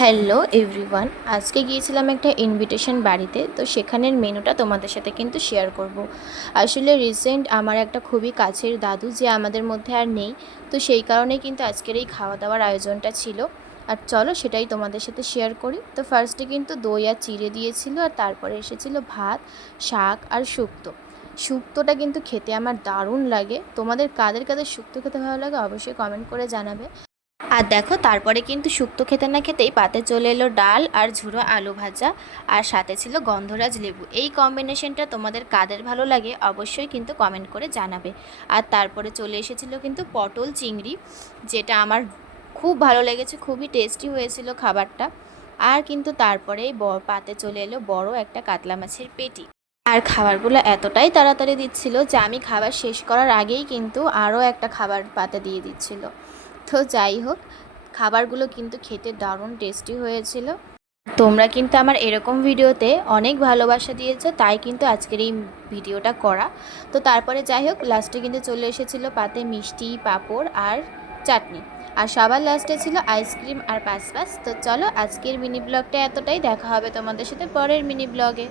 Hello everyone, আজকে গিয়েছিলাম একটা ইনভিটেশন বাড়িতে। তো সেখানের মেনুটা তোমাদের সাথে কিন্তু শেয়ার করব। আসলে রিসেন্ট আমার একটা খুবই কাছের দাদু যে আমাদের মধ্যে আর নেই, তো সেই কারণে কিন্তু আজকের এই খাওয়া দাওয়ার আয়োজনটা ছিল। আর চলো সেটাই তোমাদের সাথে শেয়ার করি। তো ফার্স্টে কিন্তু দই আর চিড়ে দিয়েছিল, আর তারপরে এসেছিল ভাত, শাক আর শুক্তো। শুক্তোটা কিন্তু খেতে আমার দারুণ লাগে। তোমাদের কাদের কাদের শুক্তো খেতে ভালো লাগে অবশ্যই কমেন্ট করে জানাবে। আর দেখো তারপরে কিন্তু শুক্তো খেতে না খেতেই পাতে চলে এলো ডাল আর ঝুরো আলু ভাজা, আর সাথে ছিল গন্ধরাজ লেবু। এই কম্বিনেশনটা তোমাদের কাদের ভালো লাগে অবশ্যই কিন্তু কমেন্ট করে জানাবে। আর তারপরে চলে এসেছিলো কিন্তু পটল চিংড়ি, যেটা আমার খুব ভালো লেগেছে, খুবই টেস্টি হয়েছিল খাবারটা। আর কিন্তু তারপরে পাতে চলে এলো বড় একটা কাতলা মাছের পেটি। আর খাবারগুলো এতটাই তাড়াতাড়ি দিচ্ছিল যে আমি খাবার শেষ করার আগেই কিন্তু আরও একটা খাবার পাতে দিয়ে দিচ্ছিল। তো যাই হোক, খাবারগুলো কিন্তু খেতে দারুণ টেস্টি হয়েছিল। তোমরা কিন্তু আমার এরকম ভিডিওতে অনেক ভালোবাসা দিয়েছো, তাই কিন্তু আজকের এই ভিডিওটা করা। তো তারপরে যাই হোক, লাস্টে কিন্তু চলে এসেছিলো পাতে মিষ্টি, পাঁপড় আর চাটনি। আর সবার লাস্টে ছিল আইসক্রিম আর পাসপাস। তো চলো আজকের মিনি ব্লগটা এতটাই, দেখা হবে তোমাদের সাথে পরের মিনি ব্লগে।